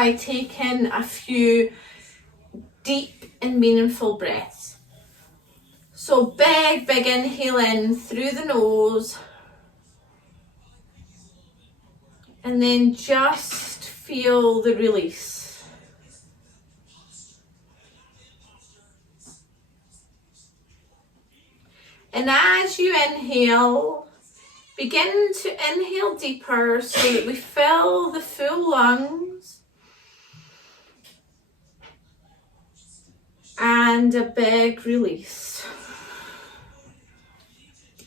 by taking a few deep and meaningful breaths. So big inhale in through the nose, and then just feel the release. And as you inhale, begin to inhale deeper so that we fill the full lungs, and a big release.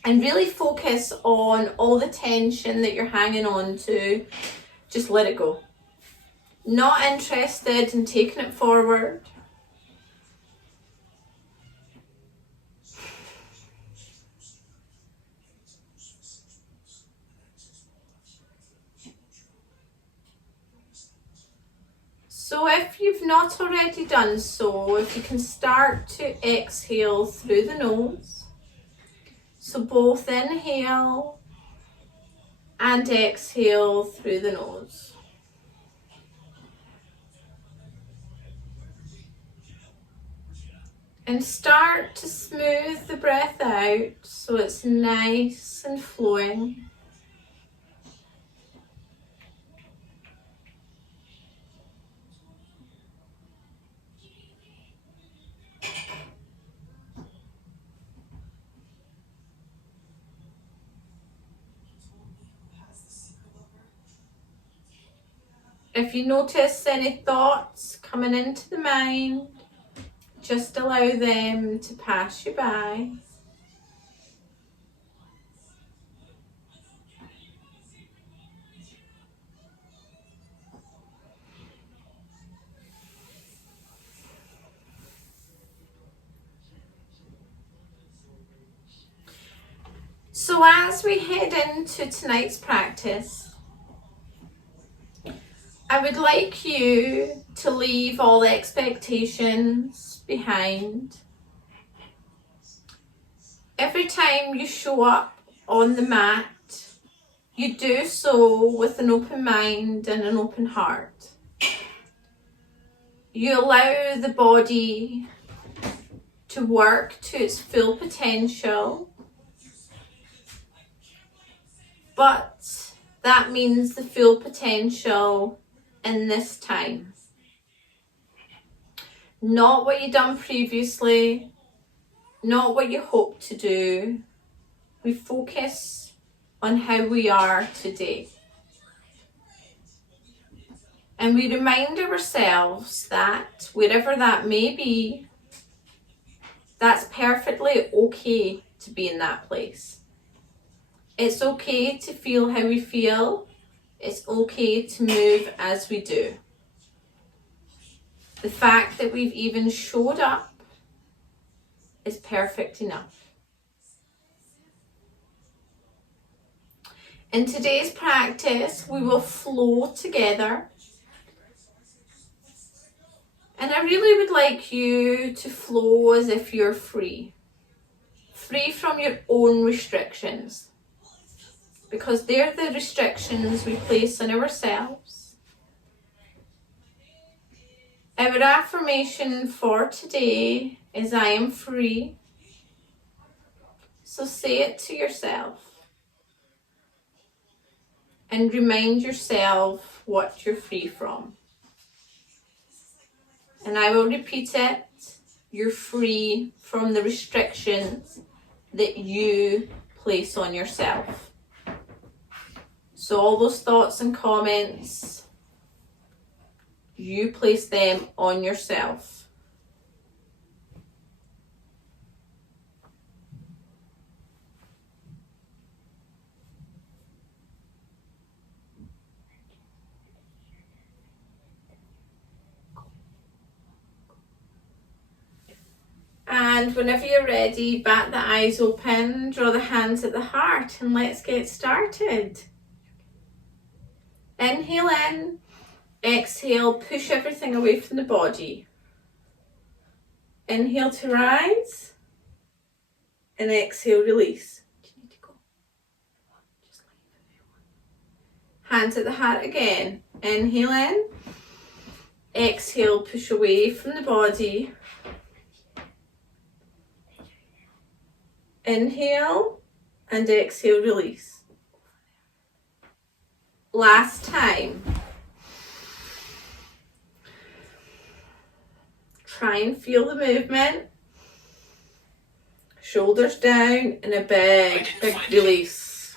And really focus on all the tension that you're hanging on to. Just let it go. Not interested in taking it forward. So if you've not already done so, if you can start to exhale through the nose. So both inhale and exhale through the nose. And start to smooth the breath out so it's nice and flowing. If you notice any thoughts coming into the mind, just allow them to pass you by. So as we head into tonight's practice, I would like you to leave all expectations behind. Every time you show up on the mat, you do so with an open mind and an open heart. You allow the body to work to its full potential, but that means the full potential in this time. Not what you've done previously, not what you hope to do. We focus on how we are today. And we remind ourselves that wherever that may be, that's perfectly okay to be in that place. It's okay to feel how we feel. It's okay to move as we do. The fact that we've even showed up is perfect enough. In today's practice, we will flow together. And I really would like you to flow as if you're free. Free from your own restrictions. Because they're the restrictions we place on ourselves. Our affirmation for today is I am free. So say it to yourself. And remind yourself what you're free from. And I will repeat it. You're free from the restrictions that you place on yourself. So all those thoughts and comments, you place them on yourself. And whenever you're ready, bat the eyes open, draw the hands at the heart, and let's get started. Inhale in, exhale, push everything away from the body. Inhale to rise, and exhale, release. You need to go. Just leave if you want. Hands at the heart again. Inhale in, Exhale, push away from the body. Inhale and exhale, release. Last time. Try and feel the movement. Shoulders down and a big release.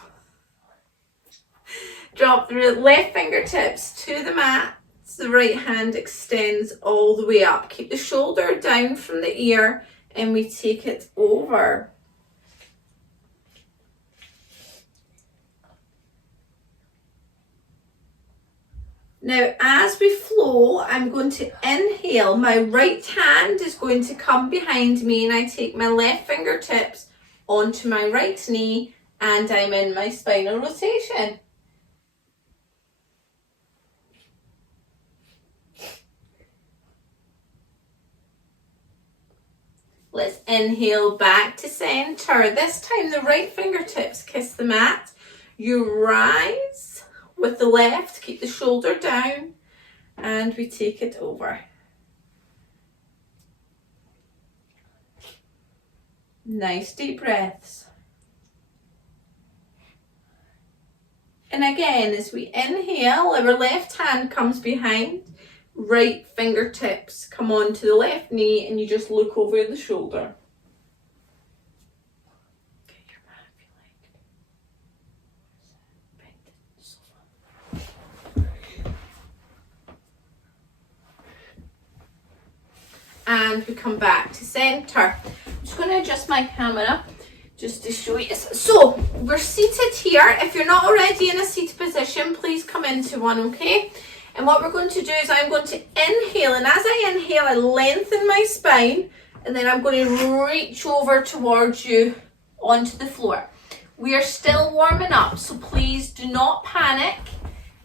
Drop the left fingertips to the mat. The right hand extends all the way up. Keep the shoulder down from the ear and we take it over. Now, as we flow, I'm going to inhale. My right hand is going to come behind me and I take my left fingertips onto my right knee and I'm in my spinal rotation. Let's inhale back to center. This time the right fingertips kiss the mat. You rise with the left, keep the shoulder down, and we take it over. Nice deep breaths. And again, as we inhale, our left hand comes behind, right fingertips come onto the left knee, and you just look over the shoulder. And we come back to center. I'm just going to adjust my camera just to show you. So we're seated here. If you're not already in a seated position, please come into one, okay? And what we're going to do is I'm going to inhale, and as I inhale, I lengthen my spine, and then I'm going to reach over towards you onto the floor. We are still warming up, so please do not panic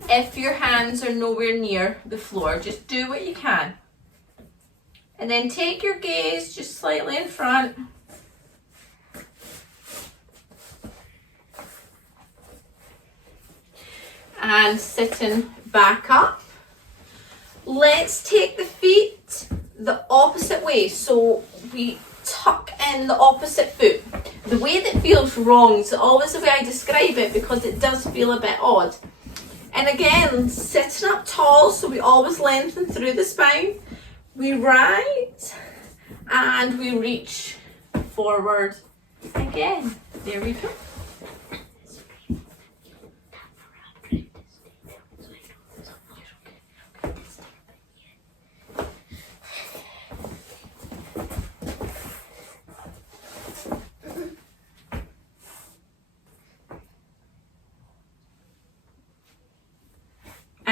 if your hands are nowhere near the floor. Just do what you can. And then take your gaze just slightly in front. And sitting back up. Let's take the feet the opposite way. So we tuck in the opposite foot. The way that feels wrong is always the way I describe it because it does feel a bit odd. And again, sitting up tall, so we always lengthen through the spine. We rise and we reach forward again. There we go.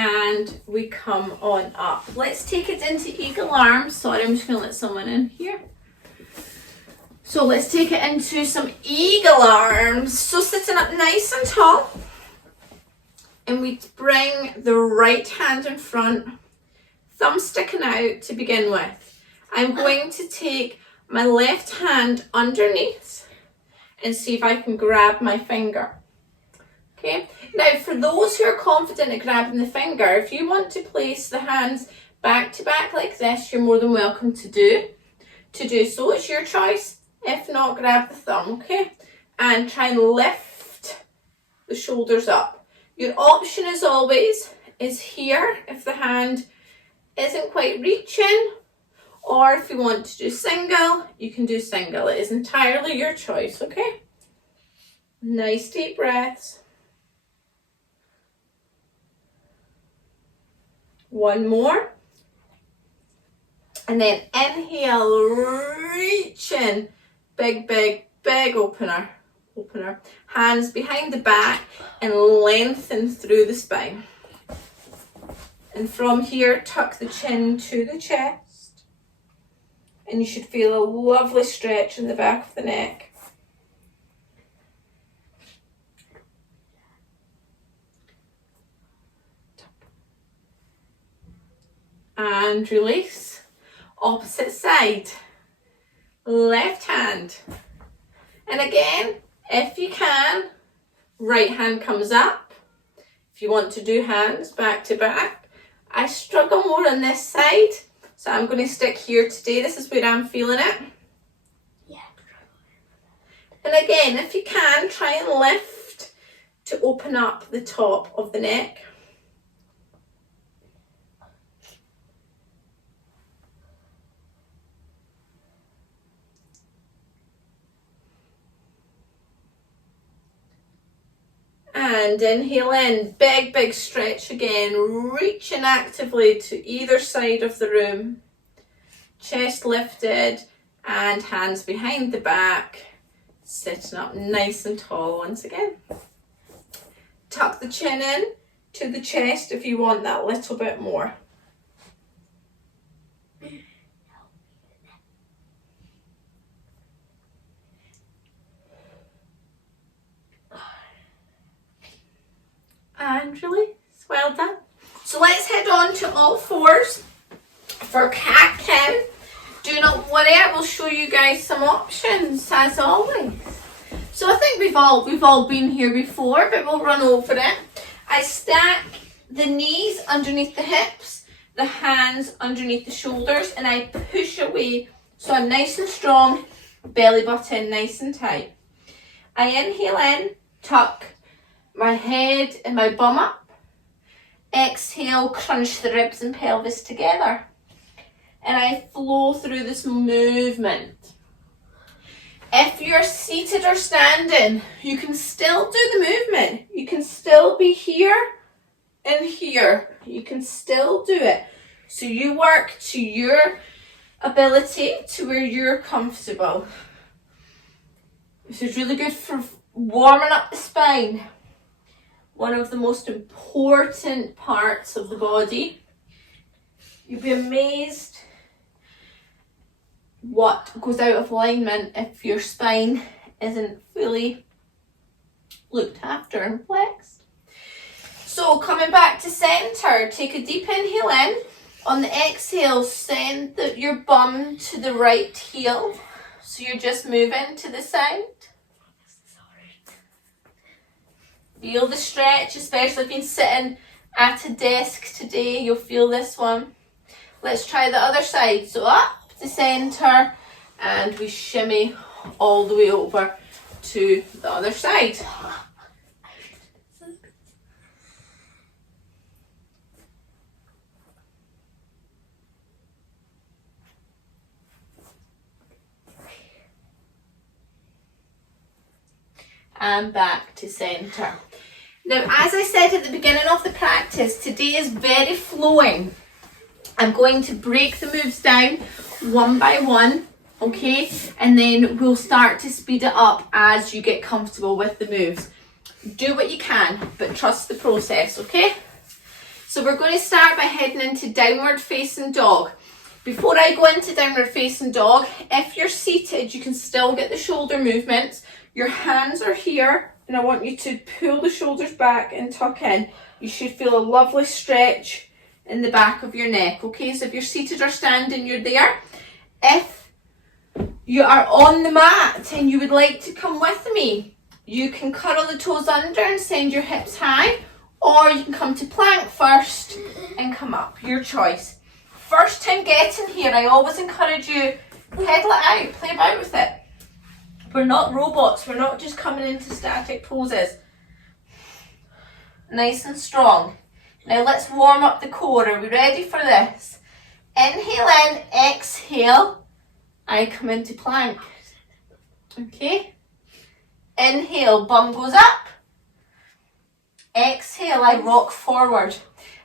And we come on up. Let's take it into eagle arms. Sorry, I'm just going to let someone in here. So let's take it into some eagle arms. So sitting up nice and tall. And we bring the right hand in front, thumb sticking out to begin with. I'm going to take my left hand underneath and see if I can grab my finger. Okay, now for those who are confident at grabbing the finger, if you want to place the hands back to back like this, you're more than welcome to do so. It's your choice. If not, grab the thumb, okay? And try and lift the shoulders up. Your option, as always, is here if the hand isn't quite reaching, or if you want to do single, you can do single. It is entirely your choice, okay? Nice deep breaths. One more. And then inhale, reaching. Big opener. Hands behind the back and lengthen through the spine. And from here, tuck the chin to the chest. And you should feel a lovely stretch in the back of the neck. And release. Opposite side. Left hand. And again, if you can, right hand comes up. If you want to do hands back to back, I struggle more on this side, so I'm going to stick here today. This is where I'm feeling it. Yeah. And again, if you can, try and lift to open up the top of the neck. And inhale in, big stretch again, reaching actively to either side of the room. Chest lifted and hands behind the back, sitting up nice and tall once again. Tuck the chin in to the chest if you want that little bit more. And release. Well done. So let's head on to all fours for cat cow. Do not worry, I will show you guys some options as always. So I think we've all been here before, but we'll run over it. I stack the knees underneath the hips, the hands underneath the shoulders, and I push away so I'm nice and strong, belly button nice and tight. I inhale in, tuck my head and my bum up. Exhale, crunch the ribs and pelvis together. And I flow through this movement. If you're seated or standing, you can still do the movement. You can still be here and here. You can still do it. So you work to your ability, to where you're comfortable. This is really good for warming up the spine. One of the most important parts of the body. You'll be amazed what goes out of alignment if your spine isn't fully looked after and flexed. So coming back to center, take a deep inhale in. On the exhale, send your bum to the right heel. So you're just moving to the side. Feel the stretch, especially if you've been sitting at a desk today, you'll feel this one. Let's try the other side. So up to center, and we shimmy all the way over to the other side. And back to center. Now, as I said at the beginning of the practice, today is very flowing. I'm going to break the moves down one by one, okay? And then we'll start to speed it up as you get comfortable with the moves. Do what you can, but trust the process, okay? So we're going to start by heading into downward facing dog. Before I go into downward facing dog, if you're seated, you can still get the shoulder movements. Your hands are here, and I want you to pull the shoulders back and tuck in. You should feel a lovely stretch in the back of your neck, okay? So if you're seated or standing, you're there. If you are on the mat and you would like to come with me, you can curl the toes under and send your hips high, or you can come to plank first and come up, your choice. First time getting here, I always encourage you, pedal it out, play about with it. We're not robots, we're not just coming into static poses. Nice and strong. Now let's warm up the core. Are we ready for this? Inhale in, exhale, I come into plank. Okay? Inhale, bum goes up. Exhale, I rock forward.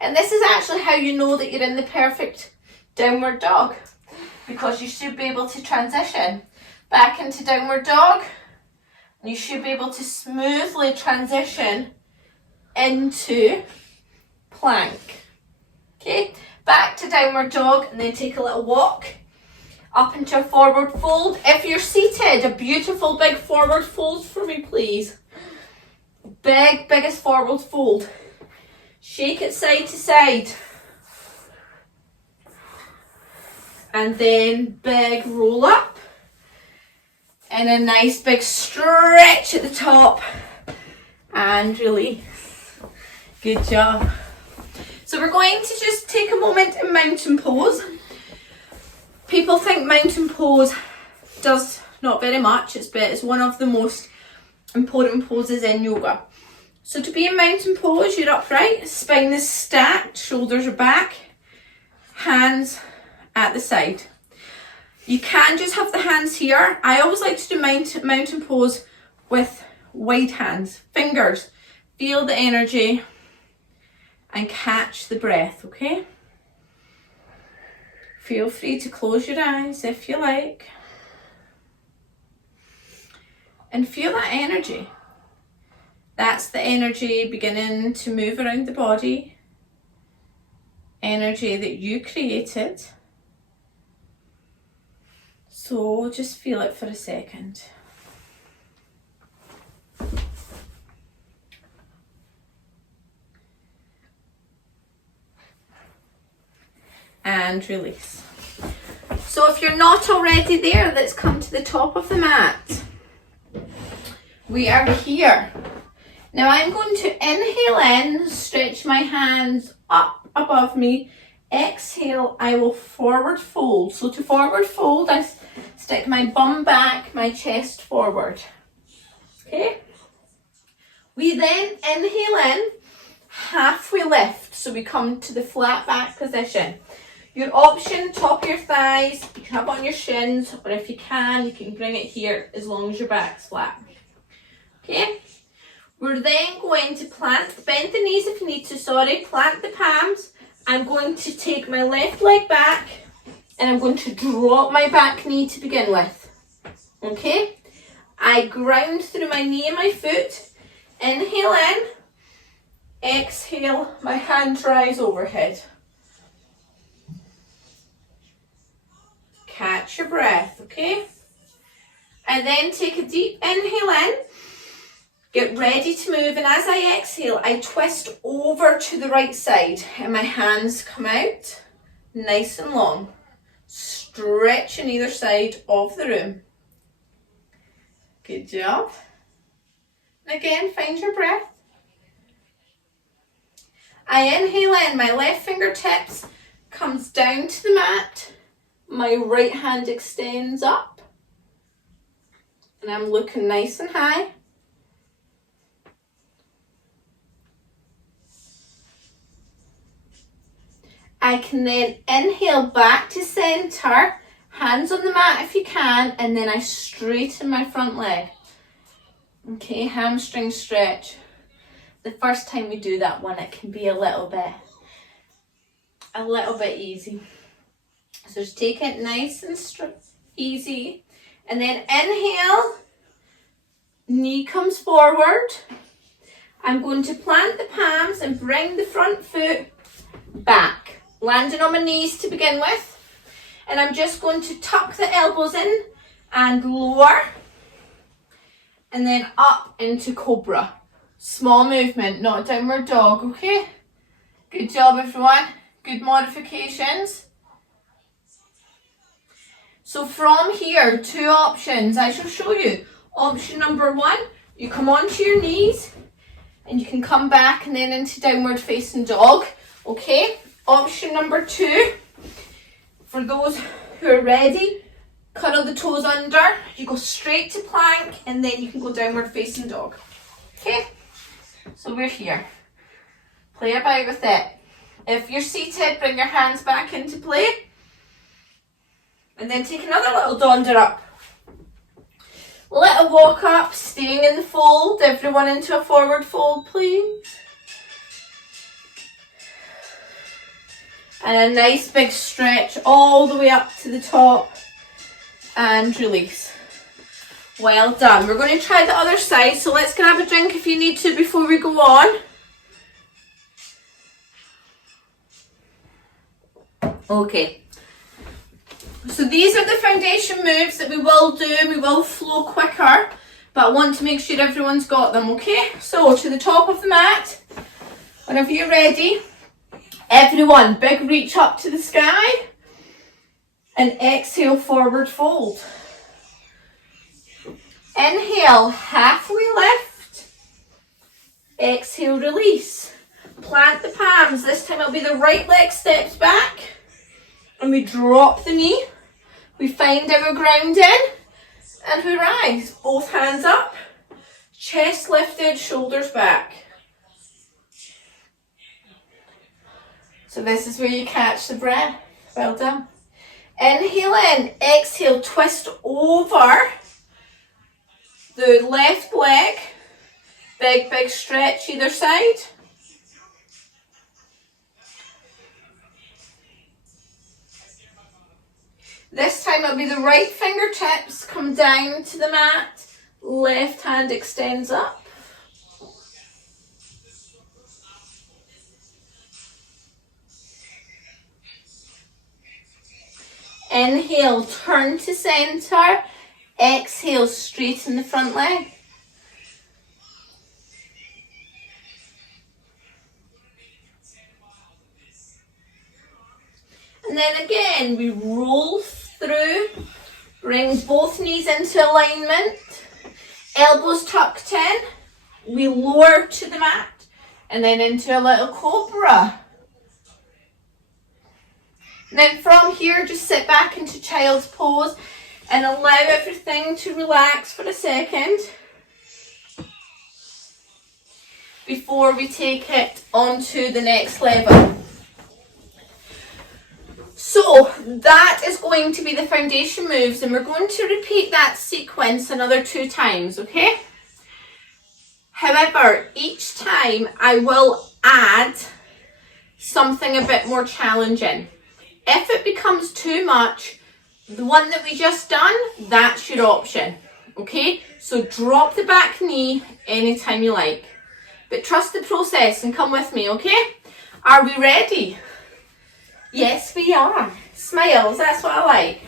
And this is actually how you know that you're in the perfect downward dog, because you should be able to transition back into downward dog, and you should be able to smoothly transition into plank. Okay, back to downward dog, and then take a little walk up into a forward fold. If you're seated, a beautiful big forward fold for me, please. Biggest forward fold. Shake it side to side. And then big roll up. And a nice big stretch at the top. And release. Good job. So we're going to just take a moment in mountain pose. People think mountain pose does not very much, but it's one of the most important poses in yoga. So to be in mountain pose, you're upright, spine is stacked, shoulders are back, hands at the side. You can just have the hands here. I always like to do mountain pose with wide hands, fingers. Feel the energy and catch the breath, okay? Feel free to close your eyes if you like. And feel that energy. That's the energy beginning to move around the body. Energy that you created. So just feel it for a second. And release. So if you're not already there, let's come to the top of the mat. We are here. Now I'm going to inhale in, stretch my hands up above me. Exhale, I will forward fold. So to forward fold, I stick my bum back, my chest forward. Okay? We then inhale in, halfway lift. So we come to the flat back position. Your option, top of your thighs, you can have it on your shins, or if you can bring it here as long as your back's flat. Okay? We're then going to bend the knees if you need to, plant the palms. I'm going to take my left leg back and I'm going to drop my back knee to begin with. Okay? I ground through my knee and my foot. Inhale in. Exhale, my hand rise overhead. Catch your breath, okay? And then take a deep inhale in. Get ready to move, and as I exhale, I twist over to the right side and my hands come out nice and long. Stretch on either side of the room. Good job. And again, find your breath. I inhale in, my left fingertips comes down to the mat. My right hand extends up. And I'm looking nice and high. I can then inhale back to center, hands on the mat if you can, and then I straighten my front leg. Okay, hamstring stretch. The first time we do that one, it can be a little bit easy. So just take it nice and easy. And then inhale, knee comes forward. I'm going to plant the palms and bring the front foot back. Landing on my knees to begin with. And I'm just going to tuck the elbows in and lower. And then up into cobra. Small movement, not downward dog, okay? Good job, everyone. Good modifications. So from here, two options. I shall show you. Option number one, you come onto your knees and you can come back and then into downward facing dog, okay? Option number two, for those who are ready, cuddle the toes under, you go straight to plank and then you can go downward facing dog. Okay, so we're here. Play about with it. If you're seated, bring your hands back into play. And then take another little donder up. Little walk up, staying in the fold. Everyone into a forward fold, please. And a nice big stretch all the way up to the top. And release. Well done. We're going to try the other side. So let's grab a drink if you need to before we go on. Okay. So these are the foundation moves that we will do. We will flow quicker. But I want to make sure everyone's got them, okay? So to the top of the mat. Whenever you're ready. Everyone, big reach up to the sky and exhale, forward fold. Inhale, halfway lift. Exhale, release. plant the palms. This time it'll be the right leg steps back. And we drop the knee. We find our grounding. And we rise. Both hands up. Chest lifted, shoulders back. So this is where you catch the breath. Well done. Inhale in. Exhale, twist over the left leg. Big stretch either side. This time it'll be the right fingertips come down to the mat. Left hand extends up. Inhale, turn to center. Exhale, straighten the front leg. And then again, we roll through, bring both knees into alignment, elbows tucked in, we lower to the mat, and then into a little cobra. And then from here, just sit back into child's pose and allow everything to relax for a second before we take it on to the next level. So that is going to be the foundation moves, and we're going to repeat that sequence another 2 times, okay? However, each time I will add something a bit more challenging. If it becomes too much, the one that we just done, that's your option, okay? So drop the back knee anytime you like. But trust the process and come with me, okay? Are we ready? Yes, we are. Smiles, that's what I like.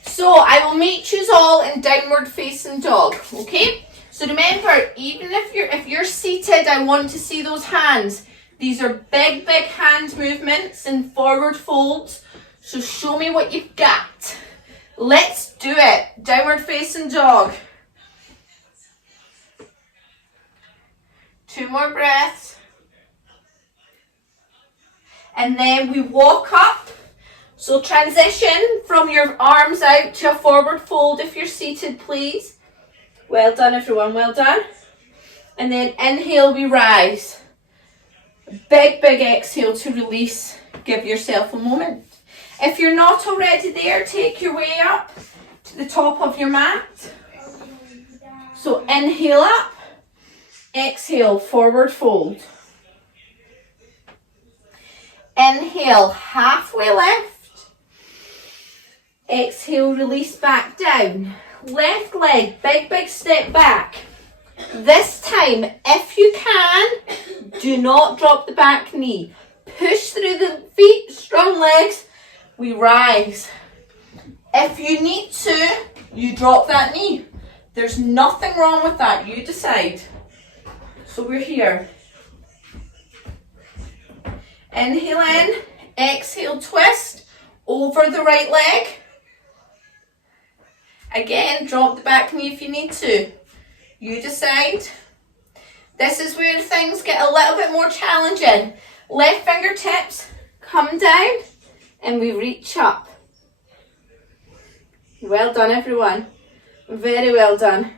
So I will meet you all in downward facing dog, okay? So remember, even if you're seated, I want to see those hands. These are big hand movements and forward folds. So show me what you've got. Let's do it. Downward facing dog. 2 more breaths. And then we walk up. So transition from your arms out to a forward fold if you're seated, please. Well done, everyone. Well done. And then inhale, we rise. Big exhale to release. Give yourself a moment. If you're not already there, take your way up to the top of your mat. So inhale up. Exhale, forward fold. Inhale, halfway lift. Exhale, release back down. Left leg, big step back. This time, if you can, do not drop the back knee. Push through the feet, strong legs. We rise. If you need to, you drop that knee. There's nothing wrong with that. You decide. So we're here. Inhale in, exhale, twist over the right leg. Again, drop the back knee if you need to. You decide. This is where things get a little bit more challenging. Left fingertips come down and we reach up. Well done, everyone. Very well done.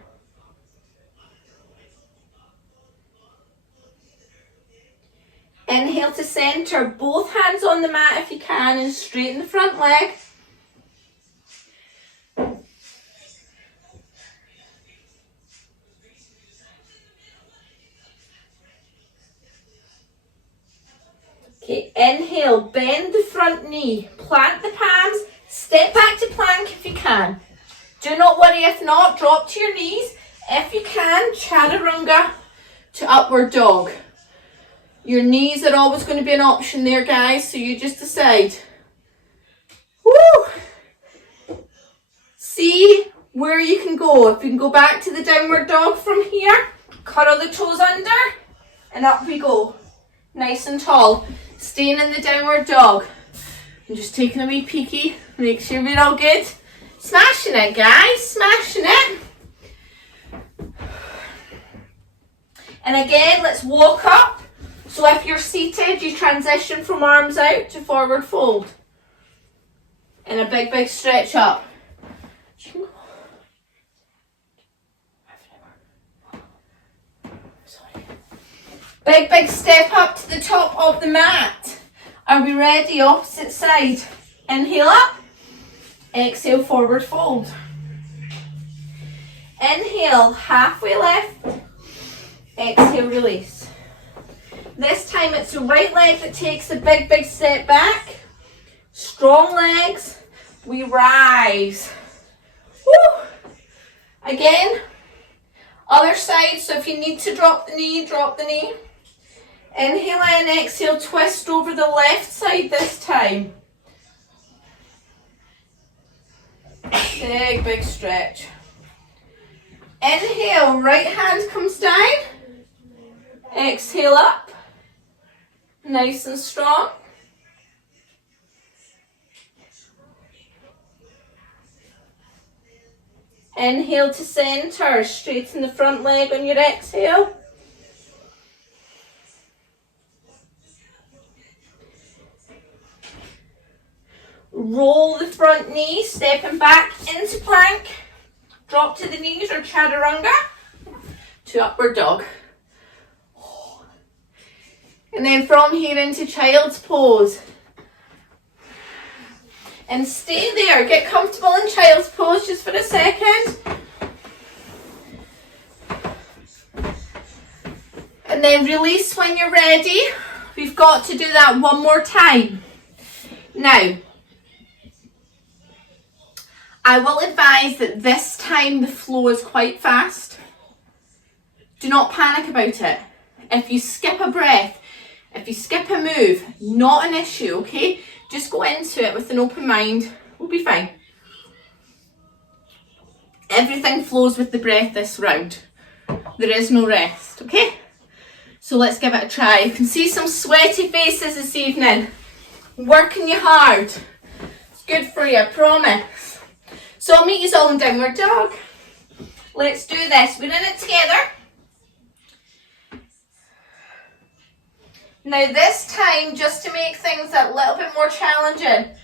Inhale to center, both hands on the mat if you can, and straighten the front leg. Okay, inhale, bend the front knee, plant the palms, step back to plank if you can. Do not worry if not, drop to your knees. If you can, chaturanga to upward dog. Your knees are always going to be an option there, guys, so you just decide. Woo! See where you can go. If you can go back to the downward dog from here, curl the toes under, and up we go. Nice and tall. Staying in the downward dog. I'm just taking a wee peeky. Make sure we're all good. Smashing it, guys. Smashing it. And again, let's walk up. So So if you're seated, you transition from arms out to forward fold. And a big, big stretch up. Big, big step up to the top of the mat. Are we ready? Opposite side. Inhale up. Exhale, forward fold. Inhale, halfway lift. Exhale, release. This time it's the right leg that takes a big, big step back. Strong legs. We rise. Woo. Again. Other side. So if you need to drop the knee, drop the knee. Inhale in, exhale, twist over the left side this time. Big, big stretch. Inhale, right hand comes down. Exhale up. Nice and strong. Inhale to center, straighten the front leg on your exhale. Roll the front knee, stepping back into plank. Drop to the knees or chaturanga to upward dog. And then from here into child's pose. And stay there. Get comfortable in child's pose just for a second. And then release when you're ready. We've got to do that one more time. Now, I will advise that this time the flow is quite fast. Do not panic about it. If you skip a breath, if you skip a move, not an issue, okay? Just go into it with an open mind. We'll be fine. Everything flows with the breath this round. There is no rest, okay? So let's give it a try. You can see some sweaty faces this evening. Working you hard. It's good for you, I promise. So I'll meet you all in downward dog. Let's do this. We're in it together. Now this time, just to make things a little bit more challenging,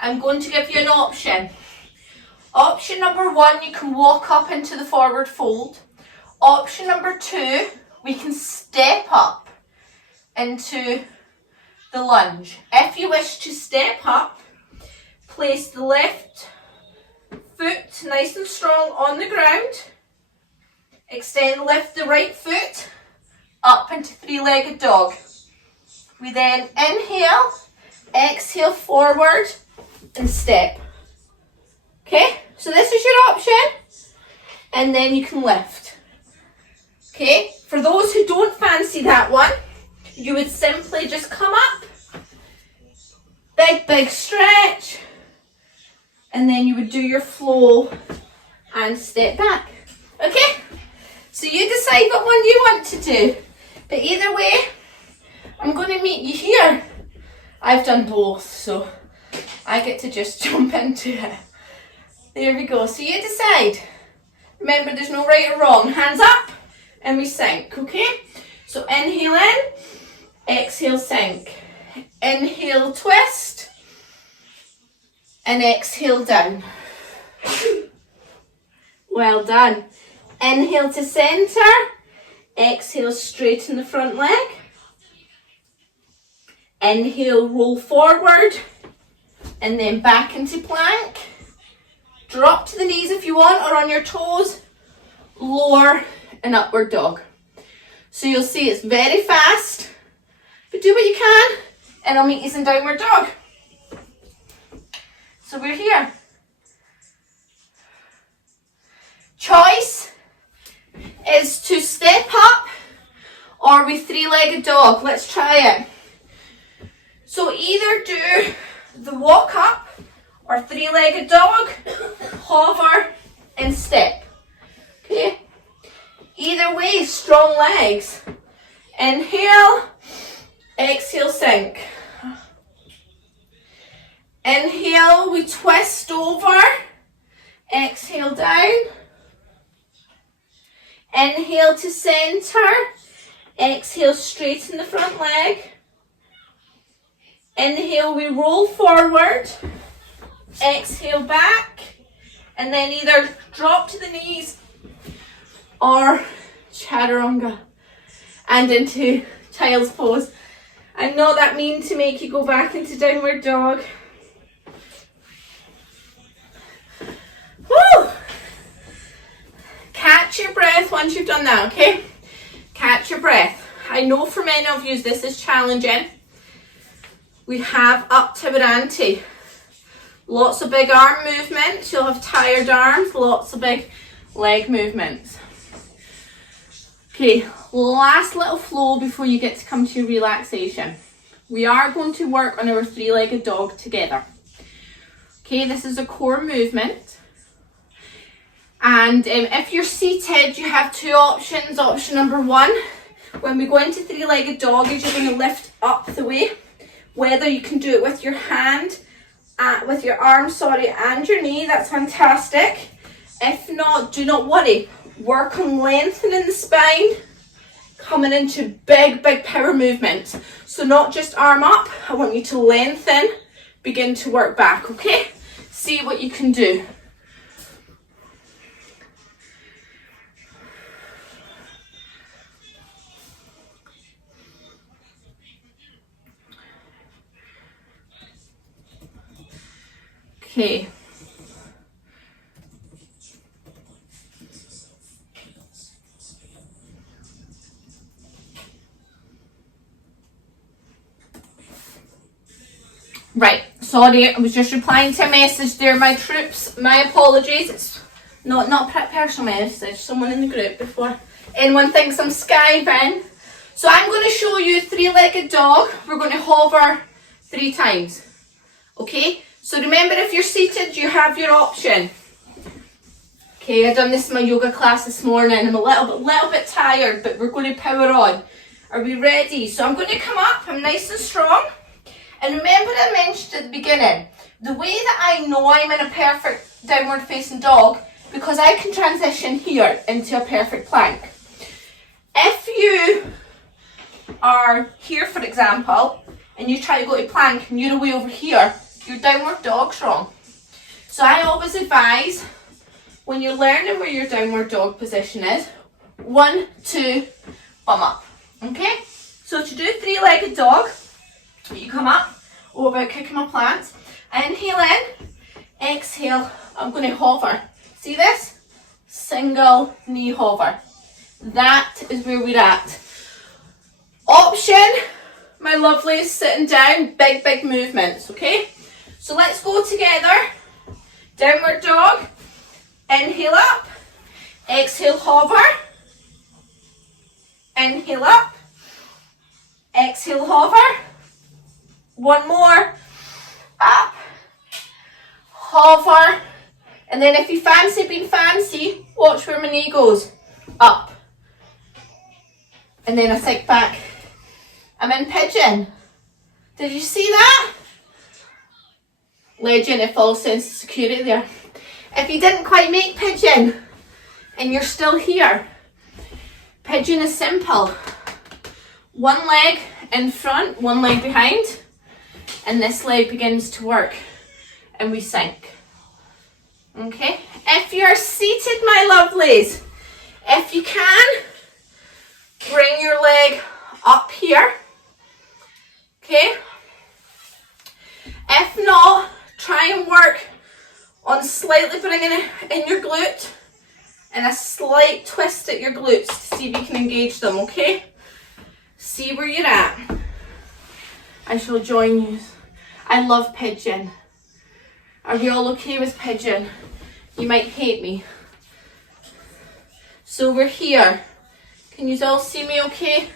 I'm going to give you an option. Option number one, you can walk up into the forward fold. Option number two, we can step up into the lunge. If you wish to step up, place the left foot nice and strong on the ground. Extend, lift the right foot up into three-legged dog. We then inhale, exhale forward and step. Okay, so this is your option. And then you can lift. Okay, for those who don't fancy that one, you would simply just come up, big, big stretch, and then you would do your flow and step back. Okay, so you decide what one you want to do. But either way, I'm going to meet you here. I've done both, so I get to just jump into it. There we go. So you decide. Remember, there's no right or wrong. Hands up and we sink, okay? So inhale in, exhale, sink. Inhale, twist, and exhale, down. Well done. Inhale to center, exhale, straighten the front leg. Inhale, roll forward, and then back into plank. Drop to the knees if you want, or on your toes, lower and upward dog. So you'll see it's very fast, but do what you can, and I'll meet you in downward dog. So we're here. Choice is to step up or with three-legged dog. Let's try it. So either do the walk up or three-legged dog, hover and step. Okay? Either way, strong legs. Inhale, exhale, sink. Inhale, we twist over. Exhale, down. Inhale to center. Exhale, straighten the front leg. Inhale, we roll forward. Exhale, back. And then either drop to the knees or chaturanga and into child's pose. I'm not that mean to make you go back into downward dog. Woo! Catch your breath once you've done that, okay? Catch your breath. I know for many of you this is challenging. We have up to Ante. Lots of big arm movements. You'll have tired arms. Lots of big leg movements. Okay, last little flow before you get to come to your relaxation. We are going to work on our three-legged dog together. Okay, this is a core movement. And if you're seated, you have two options. Option number one, when we go into three-legged dog, is you're going to lift up the way. Whether you can do it with your hand, with your arm, and your knee, that's fantastic. If not, do not worry. Work on lengthening the spine, coming into big power movements. So not just arm up, I want you to lengthen, begin to work back, okay? See what you can do. Okay. Right, sorry, I was just replying to a message there, my troops. My apologies. It's not a personal message, someone in the group before anyone thinks I'm skiving. So I'm going to show you three-legged dog. We're going to hover 3 times. Okay? So remember, if you're seated, you have your option. Okay, I've done this in my yoga class this morning. I'm a little bit tired, but we're going to power on. Are we ready? So I'm going to come up. I'm nice and strong. And remember, I mentioned at the beginning, the way that I know I'm in a perfect downward facing dog, because I can transition here into a perfect plank. If you are here, for example, and you try to go to plank and you're away over here, your downward dog's wrong. So I always advise, when you're learning where your downward dog position is, 1, 2, bum up. Okay? So to do three-legged dog, you come up, about kicking my plants, inhale in, exhale, I'm going to hover. See this? Single knee hover. That is where we're at. Option, my lovelies, sitting down, big movements, okay? So let's go together. Downward dog, inhale up, exhale hover, inhale up, exhale hover, one more, up, hover, and then if you fancy being fancy, watch where my knee goes, up, and then I sink back. I'm in pigeon. Did you see that? Legend, a false sense of security there. If you didn't quite make pigeon and you're still here, pigeon is simple. One leg in front, one leg behind, and this leg begins to work and we sink. Okay? If you're seated, my lovelies, if you can, bring your leg up here. Okay? If not, try and work on slightly bringing it in your glute and a slight twist at your glutes to see if you can engage them, okay? See where you're at. I shall join you. I love pigeon. Are we all okay with pigeon? You might hate me. So we're here. Can you all see me okay?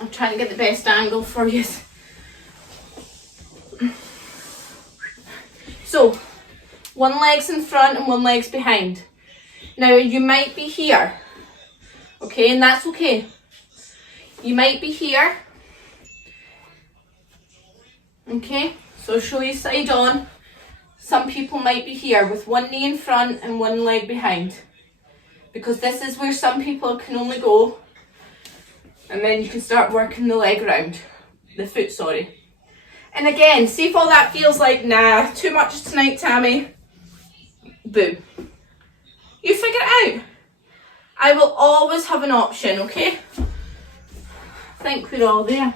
I'm trying to get the best angle for you. So, one leg's in front and one leg's behind. Now, you might be here, okay, and that's okay. You might be here, okay, so I'll show you side on. Some people might be here with one knee in front and one leg behind, because this is where some people can only go And then you can start working the leg round, the foot, sorry. And again, see if all that feels like, nah, too much tonight, Tammy. Boom. You figure it out. I will always have an option, okay? I think we're all there.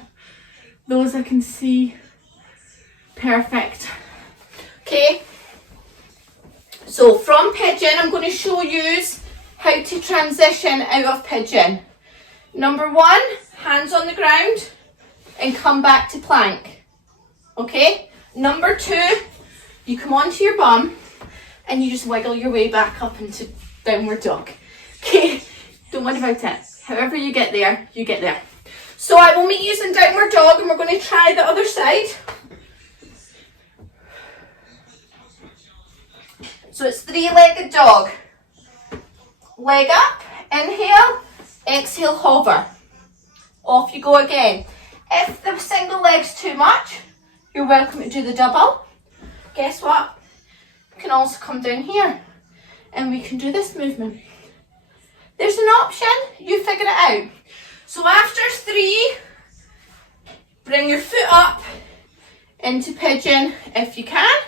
Those I can see. Perfect. Okay. So from pigeon, I'm going to show you how to transition out of pigeon. Number 1, hands on the ground and come back to plank. Okay? Number 2, you come onto your bum and you just wiggle your way back up into downward dog. Okay? Don't worry about it. However you get there, you get there. So I will meet you in downward dog and we're going to try the other side. So it's 3-legged dog. Leg up, inhale, exhale, hover. Off you go again. If the single leg's too much, you're welcome to do the double. Guess what? You can also come down here and we can do this movement. There's an option, you figure it out. So after 3, bring your foot up into pigeon if you can.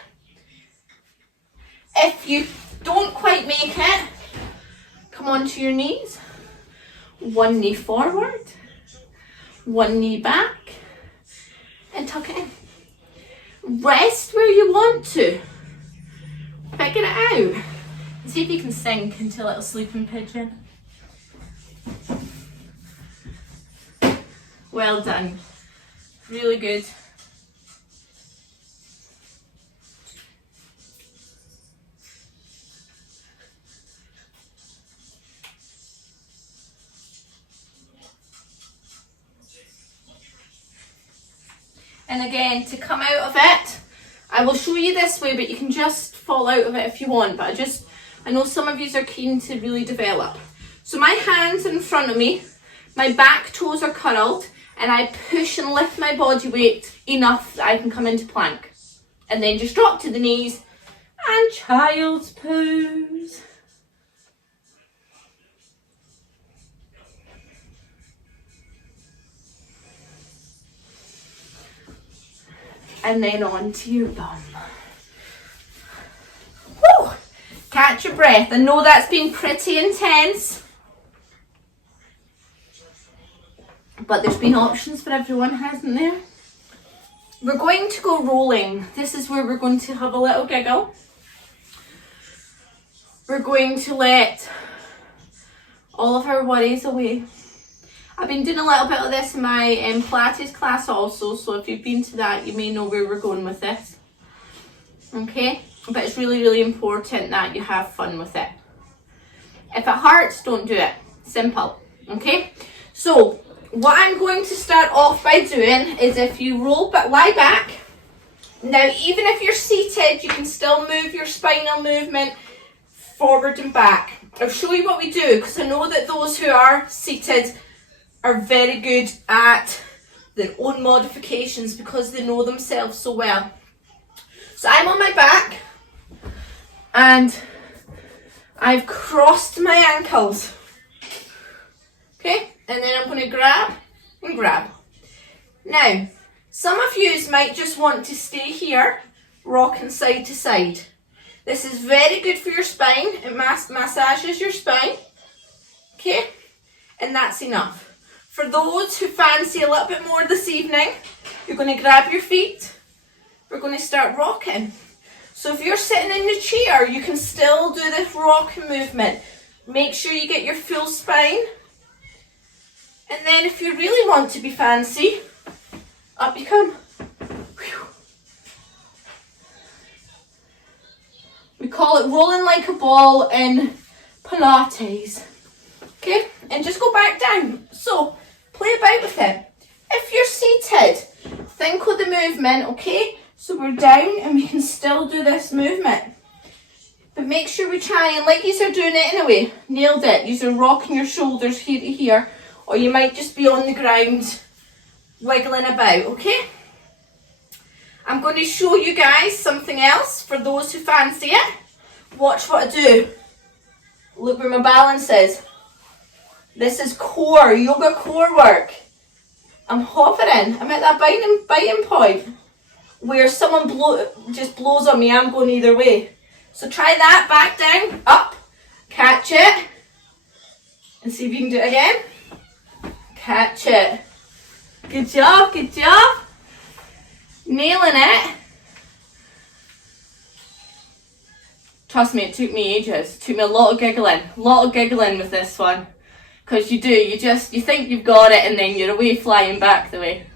If you don't quite make it, come onto your knees. 1 knee forward, 1 knee back, and tuck it in. Rest where you want to. Figure it out. See if you can sink into a little sleeping pigeon. Well done. Really good. And again, to come out of it, I will show you this way, but you can just fall out of it if you want. But I know some of you are keen to really develop. So my hands in front of me, my back toes are curled, and I push and lift my body weight enough that I can come into plank. And then just drop to the knees and child's pose. And then onto your bum. Woo! Catch your breath. I know that's been pretty intense, but there's been options for everyone, hasn't there? We're going to go rolling. This is where we're going to have a little giggle. We're going to let all of our worries away. I've been doing a little bit of this in my Pilates class also, so if you've been to that, you may know where we're going with this. Okay? But it's really, really important that you have fun with it. If it hurts, don't do it. Simple. Okay? So, what I'm going to start off by doing is if you lie back. Now, even if you're seated, you can still move your spinal movement forward and back. I'll show you what we do, because I know that those who are seated are very good at their own modifications because they know themselves so well. So I'm on my back and I've crossed my ankles. Okay, and then I'm going to grab and grab. Now, some of you might just want to stay here, rocking side to side. This is very good for your spine. It massages your spine. Okay, and that's enough. For those who fancy a little bit more this evening, you're going to grab your feet. We're going to start rocking. So if you're sitting in the chair, you can still do this rocking movement. Make sure you get your full spine. And then if you really want to be fancy, up you come. Whew. We call it rolling like a ball in Pilates. Okay, and just go back down. So, play about with it. If you're seated, think of the movement, okay? So we're down and we can still do this movement. But make sure we try and, like you are doing it anyway, nailed it. You're rocking your shoulders here to here, or you might just be on the ground wiggling about, okay? I'm going to show you guys something else for those who fancy it. Watch what I do. Look where my balance is. This is core, yoga core work. I'm hovering. I'm at that biting point where someone just blows on me. I'm going either way. So try that. Back down, up, catch it, and see if you can do it again. Catch it. Good job, good job. Nailing it. Trust me, it took me ages. It took me a lot of giggling with this one. Because you do, you think you've got it and then you're away flying back the way.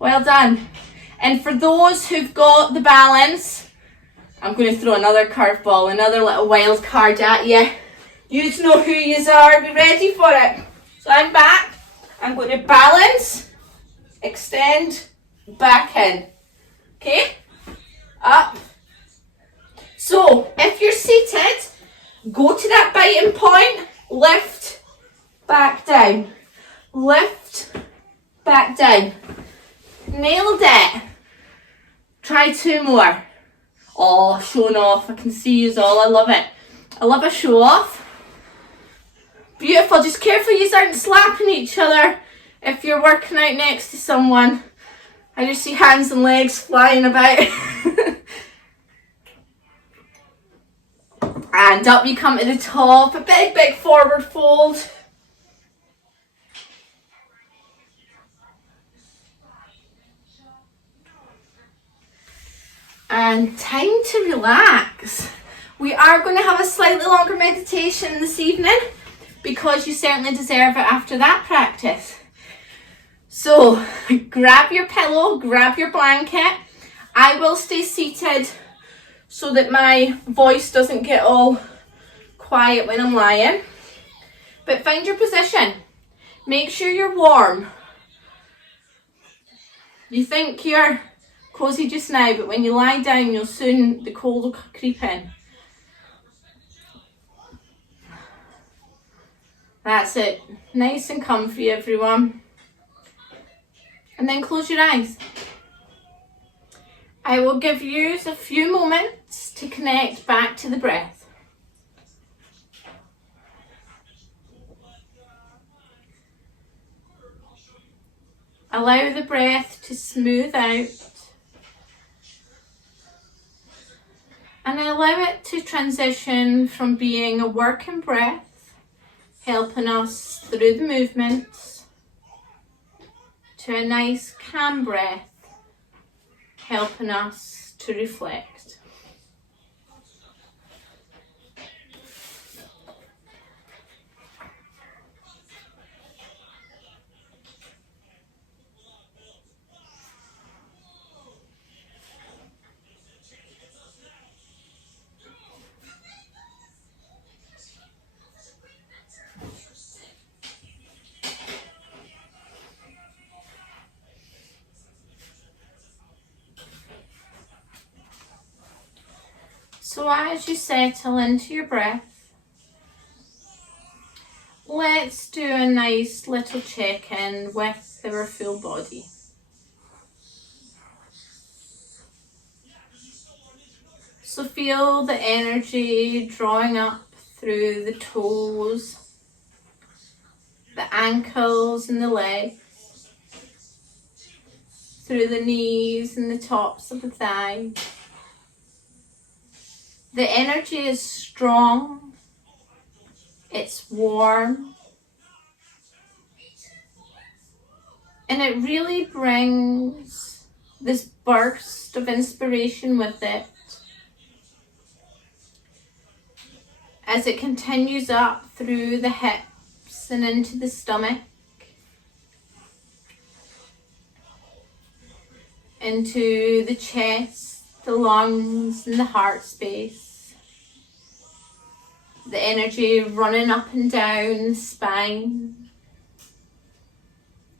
Well done. And for those who've got the balance, I'm going to throw another curveball, another little wild card at you. You know who you are, be ready for it. So I'm back, I'm going to balance, extend, back in. Okay? Up. So, if you're seated, go to that biting point, lift, back down, lift, back down. Nailed it. Try 2 more. Oh, showing off. I can see you all. I love it. I love a show off. Beautiful. Just careful you aren't slapping each other if you're working out next to someone. I just see hands and legs flying about. And up you come to the top. A big forward fold. And time to relax. We are going to have a slightly longer meditation this evening because you certainly deserve it after that practice. So grab your pillow, grab your blanket. I will stay seated so that my voice doesn't get all quiet when I'm lying. But find your position. Make sure you're warm. You think you're cozy just now, but when you lie down, the cold will creep in. That's it. Nice and comfy, everyone. And then close your eyes. I will give you a few moments to connect back to the breath. Allow the breath to smooth out. And allow it to transition from being a working breath, helping us through the movements, to a nice calm breath, helping us to reflect. So as you settle into your breath, let's do a nice little check-in with our full body. So feel the energy drawing up through the toes, the ankles and the legs, through the knees and the tops of the thighs. The energy is strong, it's warm, and it really brings this burst of inspiration with it as it continues up through the hips and into the stomach, into the chest, the lungs and the heart space. The energy running up and down the spine,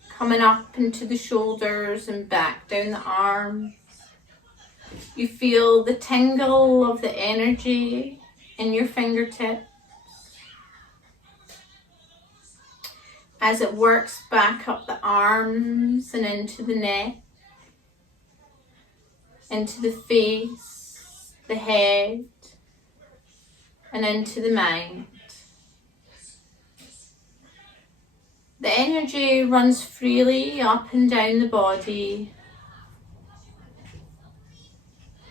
coming up into the shoulders and back down the arms. You feel the tingle of the energy in your fingertips as it works back up the arms and into the neck, into the face, the head, and into the mind. The energy runs freely up and down the body,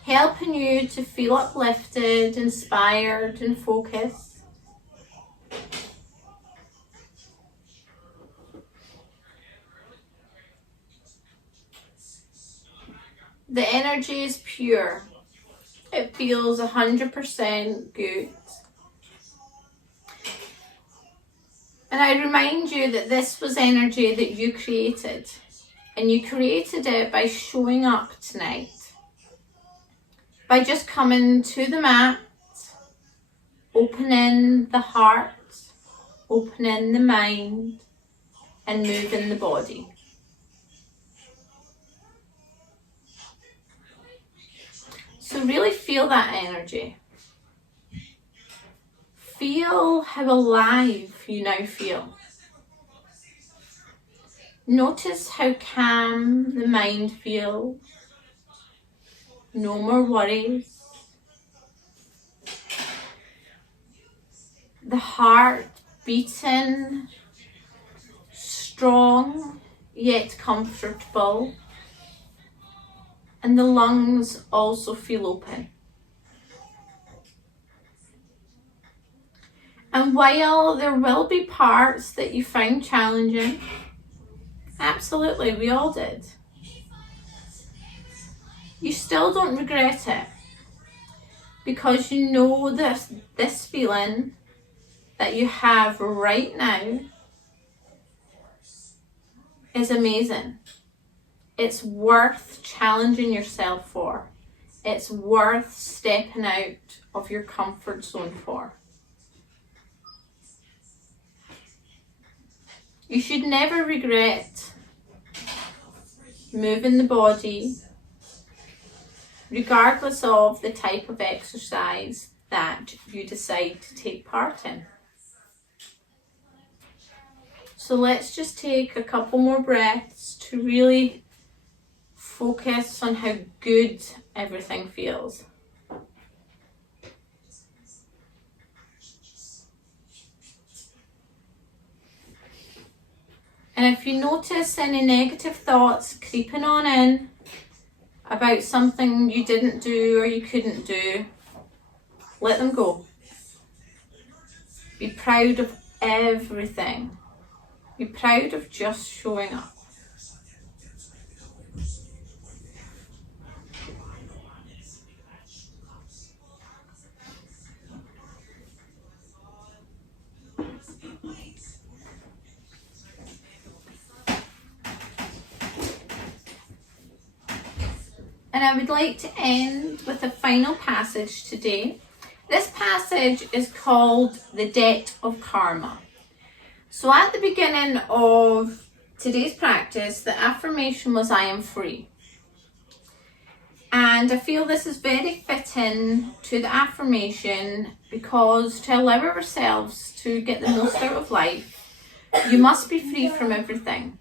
helping you to feel uplifted, inspired and focused. The energy is pure. It feels 100% good. And I remind you that this was energy that you created. And you created it by showing up tonight. By just coming to the mat, opening the heart, opening the mind, and moving the body. So really feel that energy. Feel how alive you now feel. Notice how calm the mind feels. No more worries. The heart beating strong yet comfortable. And the lungs also feel open. And while there will be parts that you find challenging, absolutely, we all did, you still don't regret it, because you know this feeling that you have right now is amazing. It's worth challenging yourself for. It's worth stepping out of your comfort zone for. You should never regret moving the body, regardless of the type of exercise that you decide to take part in. So let's just take a couple more breaths to really focus on how good everything feels. And if you notice any negative thoughts creeping on in about something you didn't do or you couldn't do, let them go. Be proud of everything. Be proud of just showing up. And I would like to end with a final passage today. This passage is called The Debt of Karma. So at the beginning of today's practice, the affirmation was I am free. And I feel this is very fitting to the affirmation, because to allow ourselves to get the most out of life, you must be free from everything.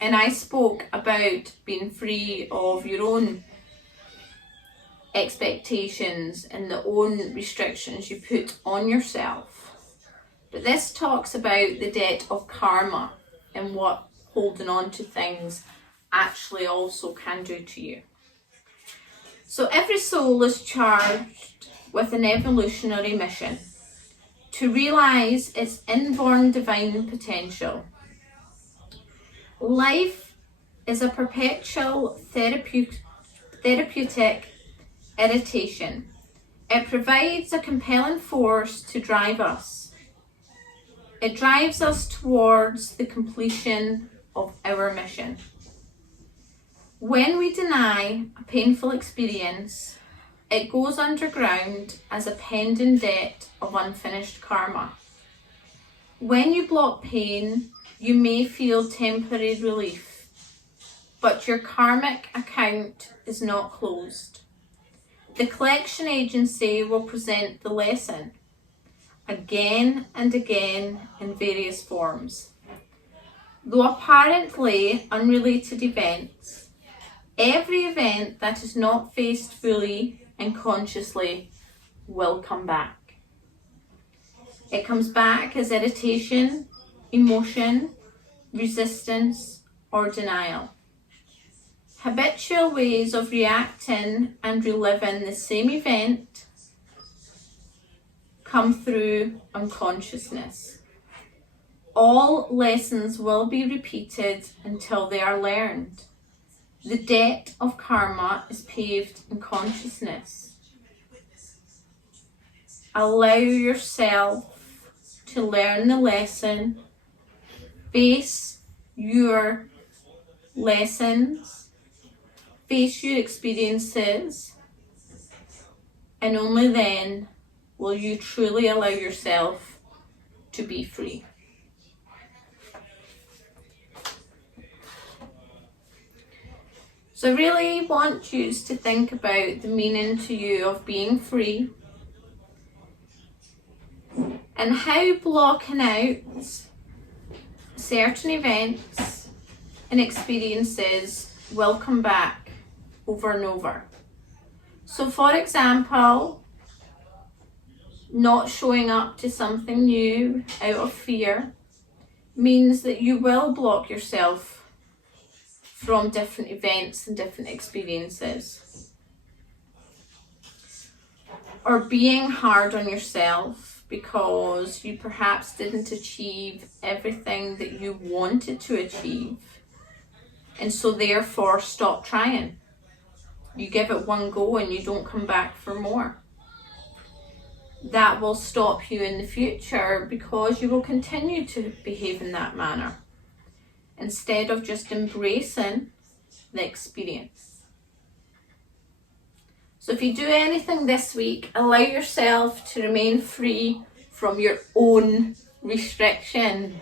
And I spoke about being free of your own expectations and the own restrictions you put on yourself. But this talks about the debt of karma and what holding on to things actually also can do to you. So every soul is charged with an evolutionary mission to realize its inborn divine potential. Life is a perpetual therapeutic irritation. It provides a compelling force to drive us. It drives us towards the completion of our mission. When we deny a painful experience, it goes underground as a pending debt of unfinished karma. When you block pain, you may feel temporary relief, but your karmic account is not closed. The collection agency will present the lesson again and again in various forms. Though apparently unrelated events, every event that is not faced fully and consciously will come back. It comes back as irritation, emotion, resistance, or denial. Habitual ways of reacting and reliving the same event come through unconsciousness. All lessons will be repeated until they are learned. The debt of karma is paved in consciousness. Allow yourself to learn the lesson, face your lessons, face your experiences, and only then will you truly allow yourself to be free. So I really want you to think about the meaning to you of being free and how blocking out certain events and experiences will come back over and over. So for example, not showing up to something new out of fear means that you will block yourself from different events and different experiences. Or being hard on yourself because you perhaps didn't achieve everything that you wanted to achieve, and so therefore stop trying. You give it one go and you don't come back for more. That will stop you in the future because you will continue to behave in that manner instead of just embracing the experience. So if you do anything this week, allow yourself to remain free from your own restriction.